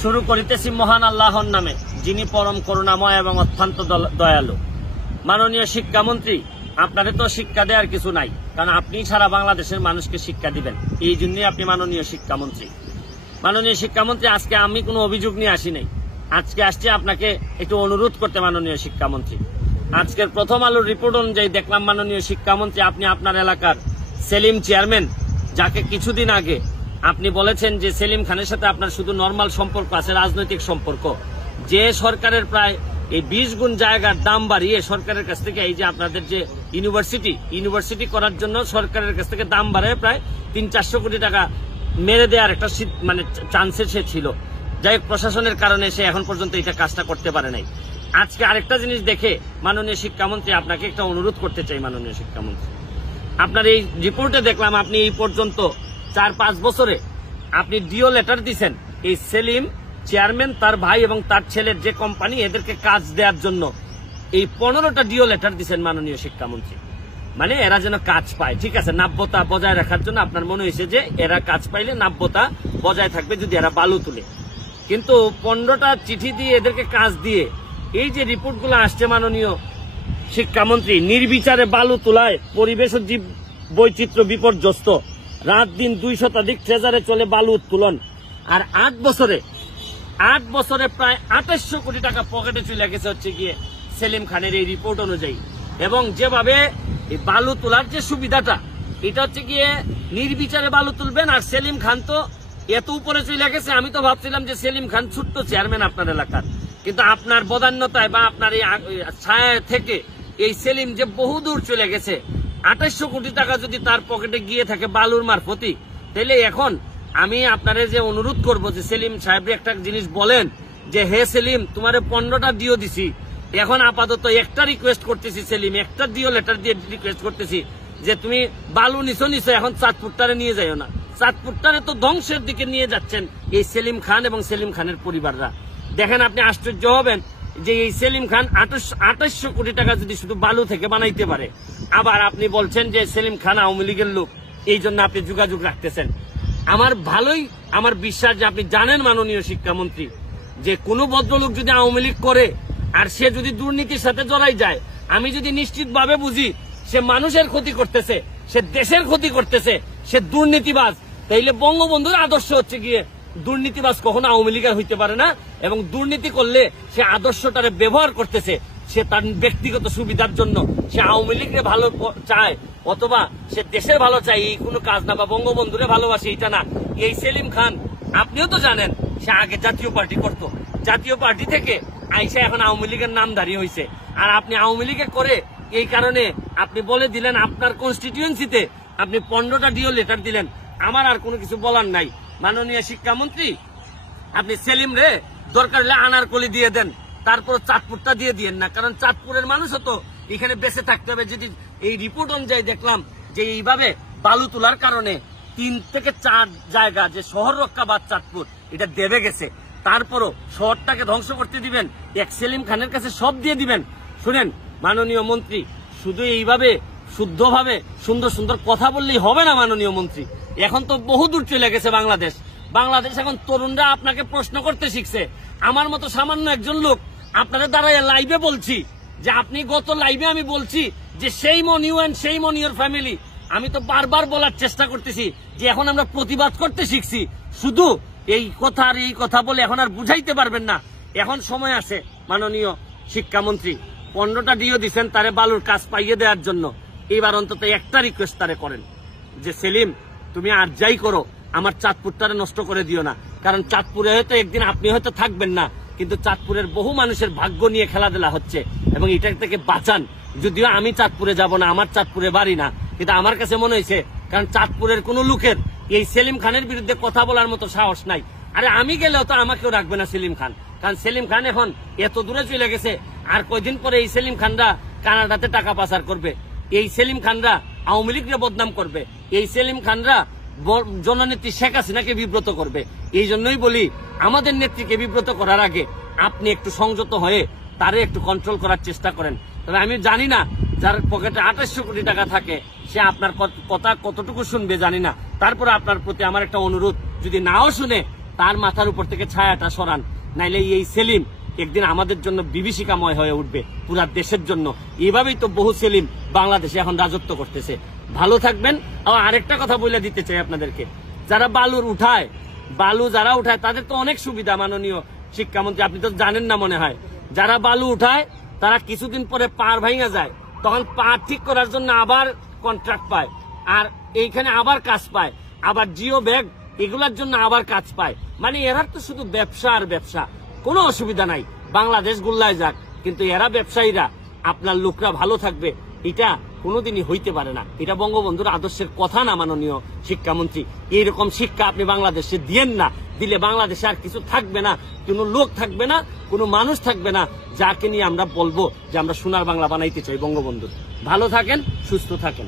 শুরু করিতেছি মহান আল্লাহর নামে, যিনি পরম করুণাময় এবং অত্যন্ত দয়ালু। মাননীয় শিক্ষামন্ত্রী, আপনারে তো শিক্ষা দেওয়ার কিছু নাই, কারণ আপনি সারা বাংলাদেশের মানুষকে শিক্ষা দিবেন, এই জন্যই আপনি মাননীয় শিক্ষামন্ত্রী। মাননীয় শিক্ষামন্ত্রী, আজকে আমি কোনো অভিযোগ নিয়ে আসি নাই, আজকে আসছি আপনাকে একটু অনুরোধ করতে। মাননীয় শিক্ষামন্ত্রী, আজকের প্রথম আলোর রিপোর্ট অনুযায়ী দেখলাম মাননীয় শিক্ষামন্ত্রী, আপনি আপনার এলাকার সেলিম চেয়ারম্যান, যাকে কিছুদিন আগে আপনি বলেছেন যে সেলিম খানের সাথে আপনার শুধু নরমাল সম্পর্ক আছে, রাজনৈতিক সম্পর্ক, যে সরকারের প্রায় এই 20 গুণ জায়গার দাম বাড়িয়ে সরকারের কাছ থেকে এই যে আপনাদের যে ইউনিভার্সিটি করার জন্য সরকারের কাছ থেকে দাম বাড়ায় প্রায় 300-400 কোটি টাকা মেরে দেওয়ার একটা মানে চান্সে সে ছিল। যাই হোক, প্রশাসনের কারণে সে এখন পর্যন্ত এটা কাজটা করতে পারে নাই। আজকে আরেকটা জিনিস দেখে মাননীয় শিক্ষামন্ত্রী, আপনাকে একটা অনুরোধ করতে চাই। মাননীয় শিক্ষামন্ত্রী, আপনার এই রিপোর্টে দেখলাম আপনি এই পর্যন্ত 4-5 বছরে আপনি ডিও লেটার দিচ্ছেন এই সেলিম চেয়ারম্যান, তার ভাই এবং তার ছেলের যে কোম্পানি, এদেরকে কাজ দেওয়ার জন্য এই 15টা ডিও লেটার দিচ্ছেন মাননীয় শিক্ষামন্ত্রী। মানে এরা যেন কাজ পায়, ঠিক আছে, নাব্যতা বজায় রাখার জন্য আপনার মনে হয়েছে যে এরা কাজ পাইলে নাব্যতা বজায় থাকবে যদি এরা বালু তুলে। কিন্তু 15টা চিঠি দিয়ে এদেরকে কাজ দিয়ে এই যে রিপোর্টগুলো আসছে মাননীয় শিক্ষামন্ত্রী, নির্বিচারে বালু তোলায় পরিবেশ ও জীব বৈচিত্র্য বিপর্যস্ত, রাত দিন 2 শতাধিক ট্রেজারে চলে বালু উত্তোলন, আর 8 বছরে প্রায় 2800 কোটি টাকা পকেটে চলে গেছে হচ্ছে গিয়ে সেলিম খানের এই রিপোর্ট অনুযায়ী। এবং যেভাবে এই বালু তোলার যে সুবিধাটা, এটা হচ্ছে গিয়ে নির্বিচারে বালু তুলবেন, আর সেলিম খান তো এত উপরে চলে গেছে, আমি তো ভাবছিলাম যে সেলিম খান ছোট্ট চেয়ারম্যান আপনার এলাকার, কিন্তু আপনার বদান্যতায় বা আপনার এই ছায়া থেকে এই সেলিম যে বহুদূর চলে গেছে। 2800 কোটি টাকা যদি তার পকেটে গিয়ে থাকে বালুর মারফতি, তাহলে এখন আমি আপনারে যে অনুরোধ করব যে সেলিম সাহেব একটা জিনিস বলেন যে, হে সেলিম, তোমারে 15টা ডিও দিছি, এখন আপাতত একটা রিকোয়েস্ট করতেছি সেলিম, একটা ডিও লেটার দিয়ে রিকোয়েস্ট করতেছি যে তুমি বালু নিছো, এখন চাঁদপুরটারে নিয়ে যাইও না। চাঁদপুরটারে তো ধ্বংসের দিকে নিয়ে যাচ্ছেন এই সেলিম খান এবং সেলিম খানের পরিবাররা। দেখেন, আপনি আশ্চর্য হবেন যে এই সেলিম খান 2800 কোটি টাকা যদি শুধু বালু থেকে বানাইতে পারে, আবার আপনি বলছেন যে সেলিম খান আওয়ামী লীগের লোক, এই জন্য আপনি যোগাযোগ রাখতেছেন। আমার বিশ্বাস যে আপনি জানেন মাননীয় শিক্ষামন্ত্রী, যে কোনো ভদ্রলোক যদি আওয়ামী লীগ করে আর সে যদি দুর্নীতির সাথে জড়াই যায়, আমি যদি নিশ্চিতভাবে বুঝি সে মানুষের ক্ষতি করতেছে, সে দেশের ক্ষতি করতেছে, সে দুর্নীতিবাজ, তাইলে বঙ্গবন্ধুর আদর্শ হচ্ছে গিয়ে দুর্নীতিবাজ কখনো আওয়ামী লীগের হইতে পারে না। এবং দুর্নীতি করলে সে আদর্শটারে ব্যবহার করতেছে, সে তার ব্যক্তিগত সুবিধার জন্য সে আওয়ামী লীগের ভালো চায় অথবা সে দেশের ভালো চায়, এই কোনো কাজ না, বা বঙ্গবন্ধুরে ভালোবাসে এটা না। এই সেলিম খান, আপনিও তো জানেন, সে আগে জাতীয় পার্টি করত, জাতীয় পার্টি থেকে আইসা এখন আওয়ামী লীগের নামধারী হয়েছে। আর আপনি আওয়ামী লীগে করে এই কারণে আপনি বলে দিলেন আপনার কনস্টিটিউয়েন্সিতে আপনি 15টা ডিও লেটার দিলেন। আমার আর কোনো কিছু বলার নাই। মাননীয় শিক্ষামন্ত্রী, আপনি সেলিম রে দরকার হলে আনারকলি দিয়ে দেন, তারপর চাঁদপুরটা দিয়ে দিয়েন না, কারণ চাঁদপুরের মানুষও তো এখানে বেঁচে থাকতে হবে। যদি এই রিপোর্ট অনুযায়ী দেখলাম যে এইভাবে বালু তোলার কারণে 3 থেকে 4 জায়গা যে শহর রক্ষাবাদ চাঁদপুর, এটা দেবে গেছে, তারপরও শহরটাকে ধ্বংস করতে দিবেন, এক সেলিম খানের কাছে সব দিয়ে দিবেন। শুনেন মাননীয় মন্ত্রী, শুধু এইভাবে শুদ্ধভাবে সুন্দর সুন্দর কথা বললেই হবে না মাননীয় মন্ত্রী। এখন তো বহুদূর চলে গেছে বাংলাদেশ এখন তরুণরা আপনাকে প্রশ্ন করতে শিখছে। আমার মতো সামান্য একজন লোক আপনাদের দাঁড়ায় লাইভে বলছি যে আপনি গত লাইভে আমি বলছি যে সেই মন ইউ অ্যান্ড সেই মন ইউর ফ্যামিলি। আমি তো বারবার বলার চেষ্টা করতেছি যে এখন আমরা প্রতিবাদ করতে শিখছি, শুধু এই কথা আর এই কথা বলে এখন আর বুঝাইতে পারবেন না। এখন সময় আছে মাননীয় শিক্ষামন্ত্রী, 15টা ডিও দিচ্ছেন তারে বালুর কাজ পাইয়ে দেওয়ার জন্য, এইবার অন্তত একটা রিকোয়েস্ট তারে করেন যে সেলিম, তুমি আর যাই করো আমার চাঁদপুরটারে নষ্ট করে দিও না, কারণ চাঁদপুরে হয়তো একদিন আপনি হয়তো থাকবেন না, কিন্তু চাঁদপুরের বহু মানুষের ভাগ্য নিয়ে খেলাধুলা হচ্ছে, এবং এটা থেকে বাঁচান। যদিও আমি চাঁদপুরে যাব না, আমার চাঁদপুরে বাড়ি না, কিন্তু আমার কাছে মনে হয়েছে কারণ চাঁদপুরের কোন লোকের এই সেলিম খানের বিরুদ্ধে কথা বলার মতো সাহস নাই। আরে আমি গেলেও তো আমাকেও রাখবে না সেলিম খান, কারণ সেলিম খান এখন এত দূরে চলে গেছে, আর কয়দিন পরে এই সেলিম খানরা কানাডাতে টাকা পাচার করবে, এই সেলিম খানরা আওয়ামী লীগকে বদনাম করবে, এই সেলিম খানরা জননেত্রী শেখ হাসিনাকে বিব্রত করবে। এই জন্যই বলি, আমাদের নেত্রীকে বিব্রত করার আগে আপনি একটু সংযত হয়ে তারে একটু কন্ট্রোল করার চেষ্টা করেন। তবে আমি জানি না যার পকেটে 2800 কোটি টাকা থাকে সে আপনার কথা কতটুকু শুনবে জানি না, তারপরে আপনার প্রতি আমার একটা অনুরোধ, যদি নাও শুনে তার মাথার উপর থেকে ছায়াটা সরান, নাইলে এই সেলিম একদিন আমাদের জন্য বিভীষিকাময় হয়ে উঠবে, পুরা দেশের জন্য। এভাবেই তো বহু সেলিম বাংলাদেশে এখন রাজত্ব করতেছে। ভালো থাকবেন। আরেকটা কথা বলে দিতে চাই আপনাদেরকে, যারা বালু যারা উঠায় তাদের তো অনেক সুবিধা। মাননীয় শিক্ষামন্ত্রী, আপনি তো জানেন না মনে হয়, যারা বালু উঠায় তারা কিছুদিন পরে পার ভাঙা যায়, তখন পার ঠিক করার জন্য আবার কন্ট্রাক্ট পায়, আর এইখানে আবার কাজ পায়, আবার জিও ব্যাগ এগুলার জন্য আবার কাজ পায়। মানে এরা তো শুধু ব্যবসা আর ব্যবসা, কোনো অসুবিধা নাই, বাংলাদেশ গুল্লায় যাক, কিন্তু এরা ব্যবসায়ীরা, আপনার লোকরা ভালো থাকবে এটা কোনোদিনই হইতে পারে না। এটা বঙ্গবন্ধুর আদর্শের কথা না। মাননীয় শিক্ষামন্ত্রী, এইরকম শিক্ষা আপনি বাংলাদেশে দিয়েন না, দিলে বাংলাদেশে আর কিছু থাকবে না, কোনো লোক থাকবে না, কোনো মানুষ থাকবে না যাকে নিয়ে আমরা বলবো যে আমরা সোনার বাংলা বানাইতে চাই বঙ্গবন্ধু। ভালো থাকেন, সুস্থ থাকেন।